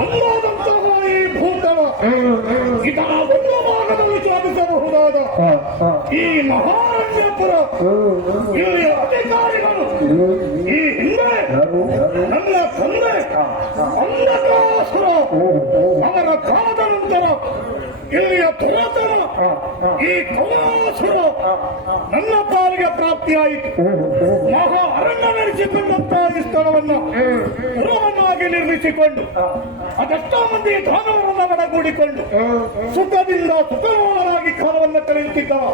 ಒಂದಾದಂತಹ ಈ ಭೂತಲ ಇದರ ಒಂದು ಭಾಗದಲ್ಲಿ ಸಾಧಿಸಬಹುದಾದ ಈ ಮಹಾರಣ್ಯಪುರ ಇಲ್ಲಿಯ ಅಧಿಕಾರಿಗಳು ಈ ಹಿಂದೆ ನನ್ನ ತಂದೆ ಅಂಧಕಾಸುರ ಅವರ ಕಾಲದ ನಂತರ ಇಲ್ಲಿಯ ಪುರಾತನ ಈ ಕಲಾಸುರ ನನ್ನ ಪಾಲಿಗೆ ಪ್ರಾಪ್ತಿಯಾಯಿತು. ಮಹಾ ಅರಣ್ಯವೆನಿಸಿಕೊಂಡಂತಹ ಈ ಸ್ಥಳವನ್ನು ಪುರವನ್ನಾಗಿ ನಿರ್ಮಿಸಿಕೊಂಡು ಅದೆಷ್ಟೋ ಮಂದಿ ದಾನವರನ್ನ ಒಡಗೂಡಿಕೊಂಡು ಸುಖದಿಂದ ಸುಖಮಯವಾಗಿ ಕಾಲವನ್ನು ಕಳೆಯುತ್ತಿದ್ದವ.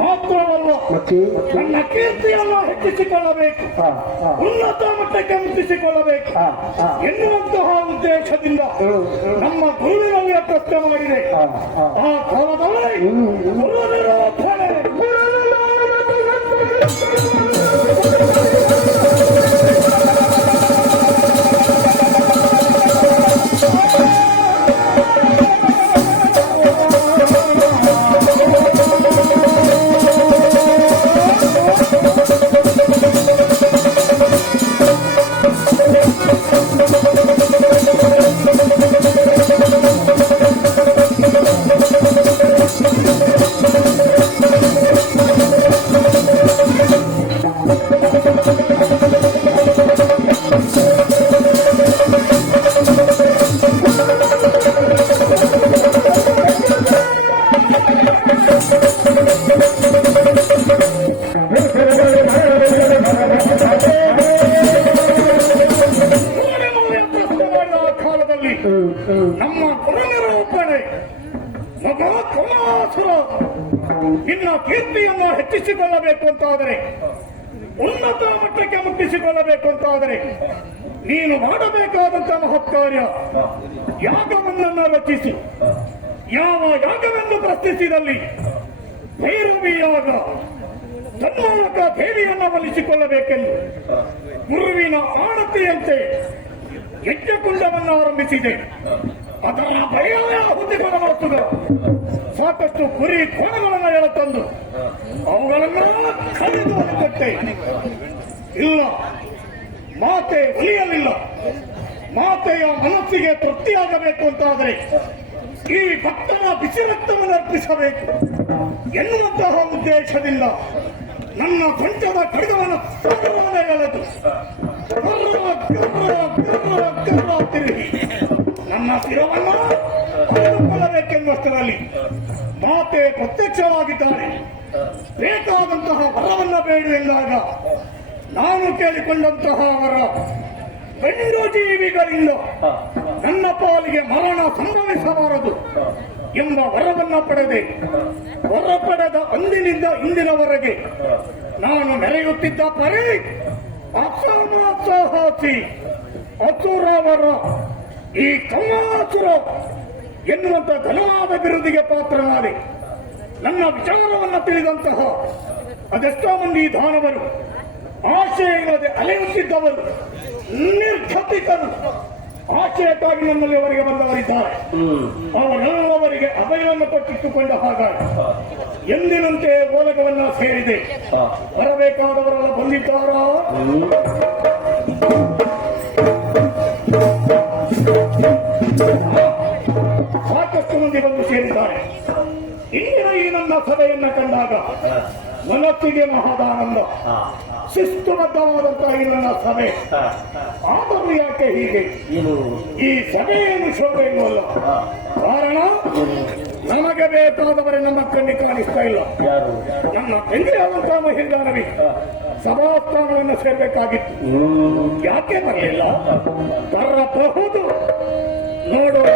ಮಾತ್ರವಲ್ಲ, ನನ್ನ ಕೀರ್ತಿಯನ್ನು ಹೆಚ್ಚಿಸಿಕೊಳ್ಳಬೇಕು, ಉನ್ನತ ಮಟ್ಟಕ್ಕೆ ಮುಟ್ಟಿಸಿಕೊಳ್ಳಬೇಕು ಎನ್ನುವಂತಹ ಉದ್ದೇಶದಿಂದ ನಮ್ಮ ಗುರುವಿನಲ್ಲಿ ಪ್ರಶ್ನೆ ಮಾಡಿದೆ. ಆ ಕಾಲದಲ್ಲಿ ಗುರುವಿರೋಧನೆ ನಮ್ಮ ಪುನನಿರೂಪಣೆ ನಿನ್ನ ಕೀರ್ತಿಯನ್ನು ಹೆಚ್ಚಿಸಿಕೊಳ್ಳಬೇಕು ಅಂತಾದರೆ, ಉನ್ನತ ಮಟ್ಟಕ್ಕೆ ಮುಟ್ಟಿಸಿಕೊಳ್ಳಬೇಕು ಅಂತಾದರೆ ನೀನು ಮಾಡಬೇಕಾದಂತಹ ಮಹತ್ ಕಾರ್ಯ ಯಾಗವನ್ನ ರಚಿಸಿ, ಯಾವ ಯಾಗವೆಂದು ಪ್ರಶ್ನಿಸಿದಲ್ಲಿ ಭೈರವಿ ಯಾಗ, ತನ್ಮೂಲಕ ದೇವಿಯನ್ನು ಒಲಿಸಿಕೊಳ್ಳಬೇಕೆಂದು ಗುರುವಿನ ಆಣತಿಯಂತೆ ಯಜ್ಞಕುಂಡವನ್ನು ಆರಂಭಿಸಿದೆ. ಅದರ ಬಯಲ ಹುದ್ದಿಕೊಳ್ಳಬಹುದು. ಸಾಕಷ್ಟು ಕುರಿ ಕೋಣಗಳನ್ನು ಎಳತಂದು ಅವುಗಳನ್ನು ಕಳೆದು ಕೊಟ್ಟೆ. ಇಲ್ಲ, ಮಾತೆ ಉಳಿಯಲಿಲ್ಲ. ಮಾತೆಯ ಮನಸ್ಸಿಗೆ ತೃಪ್ತಿಯಾಗಬೇಕು ಅಂತಾದರೆ ಈ ಭಕ್ತನ ಬಿಸಿ ರಕ್ತವನ್ನು ಅರ್ಪಿಸಬೇಕು ಎನ್ನುವಂತಹ ಉದ್ದೇಶದಿಂದ ನನ್ನ ಕೊಂಚದ ಖಡ್ಗವನ್ನು ಸರ್ವನೇ ಎಳೆದು ತಿರುಗಿ ನನ್ನ ಶಿರವನ್ನು ಪಡೆದುಕೊಳ್ಳಬೇಕೆನ್ನುವಷ್ಟರಲ್ಲಿ ಮಾತೆ ಪ್ರತ್ಯಕ್ಷವಾಗಿದ್ದಾಳೆ. ಬೇಕಾದಂತಹ ವರವನ್ನ ಬೇಡು ಎಂದಾಗ ನಾನು ಕೇಳಿಕೊಂಡಂತಹ ವರ ಗಂಡು ಜೀವಿಗಳಿಂದ ನನ್ನ ಪಾಲಿಗೆ ಮರಣ ಸಂಭವಿಸಬಾರದು ಎಂಬ ವರವನ್ನ ಪಡೆದೆ. ವರ ಪಡೆದ ಅಂದಿನಿಂದ ಇಂದಿನವರೆಗೆ ನಾನು ಮೆರೆಯುತ್ತಿದ್ದ ಪರಿ ಅಸಾಮಾಸಾಹಸಿ ಅಸುರವರ ಈ ಕಮಾಸುರ ಎನ್ನುವಂತ ಘನವಾದ ಬಿರುದಿಗೆ ಪಾತ್ರನಾದೆ. ನನ್ನ ವಿಚಾರವನ್ನು ತಿಳಿದಂತಹ ಅದೆಷ್ಟೋ ಮಂದಿ ದಾನವರು, ಆಶಯ ಇಲ್ಲದೆ ಅಲೆಯುತ್ತಿದ್ದವರು, ನಿರ್ಗತಿಕರು, ಆಶಯಕ್ಕಾಗಿ ನಮ್ಮಲ್ಲಿ ಅವರಿಗೆ ಬಂದವರಿದ್ದಾರೆ. ಅವರೆಲ್ಲವರಿಗೆ ಅಭಯವನ್ನು ಕೊಟ್ಟಿಟ್ಟುಕೊಂಡ ಹಾಗಾಗಿ ಎಂದಿನಂತೆ ಓಲಗವನ್ನ ಸೇರಿದೆ. ಬರಬೇಕಾದವರೆಲ್ಲ ಬಂದಿದ್ದಾರಾ? ಸಾಕಷ್ಟು ಮಂದಿ ಬಂದು ಸೇರಿದ್ದಾರೆ. ಇಂದಿನ ಈ ನನ್ನ ಸಭೆಯನ್ನ ಕಂಡಾಗ ಮನಸ್ಸಿಗೆ ಮಹದಾನಂದ. ಶಿಸ್ತುಬದ್ಧವಾದಂತಹ ಈ ನನ್ನ ಸಭೆ. ಆದರೂ ಯಾಕೆ ಹೀಗೆ? ಈ ಸಭೆಯನ್ನು ಶೋಭೆ ಇಲ್ವಲ್ಲ. ಕಾರಣ ನಮಗೆ ಬೇಕಾದವರೇ ನಮ್ಮ ಕಣ್ಣಿಗೆ ಕಾಣಿಸ್ತಾ ಇಲ್ಲ. ನನ್ನ ತಂದೆಯಾದಂತಹ ಮಹಿಳಾನವಿ ಸಭಾಸ್ಥಾನವನ್ನು ಸೇರ್ಬೇಕಾಗಿತ್ತು. ಯಾಕೆ ಬರಲಿಲ್ಲ? ಬರಬಹುದು, ನೋಡೋಣ.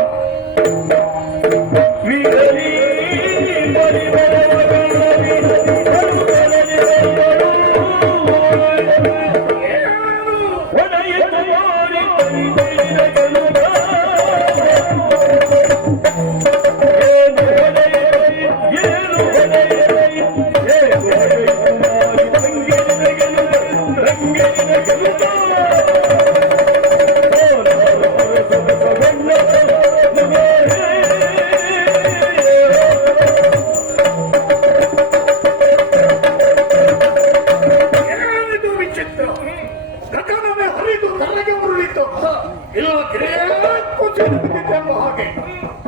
ಬಿದ್ದು ಇಲ್ಲ ಕುಸಿದೆಂಬ ಹಾಗೆ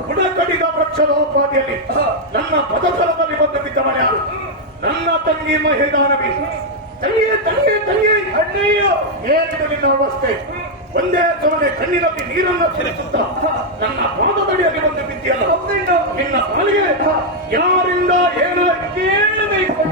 ಬುಡಕಡಿದ ವೃಕ್ಷದ ಉಪಾಧಿಯಲ್ಲಿ ನನ್ನ ಪದತಲದಲ್ಲಿ ಬಂದು ಬಿದ್ದವನ ಯಾರು? ನನ್ನ ತಂಗಿ ಮಹಿದಾನವಿ. ತಂಗಿಯೇ ತಂಗಿಯೇ ತಂಗಿಯೇ ಅಣ್ಣಯ್ಯ, ಏನಿದು ನಿನ್ನ ಅವಸ್ಥೆ? ಒಂದೇ ಸಮನೆ ಕಣ್ಣಿನಲ್ಲಿ ನೀರನ್ನು ಸುರಿಸುತ್ತ ನನ್ನ ಪಾದದಡಿಯಲ್ಲಿ ಬಂದು ಬಿದ್ದಿಯಲ್ಲ, ನಿನ್ನ ಪಾಲಿಗೆ ಯಾರಿಂದ ಏನೋ ಕೇಳಬೇಕು.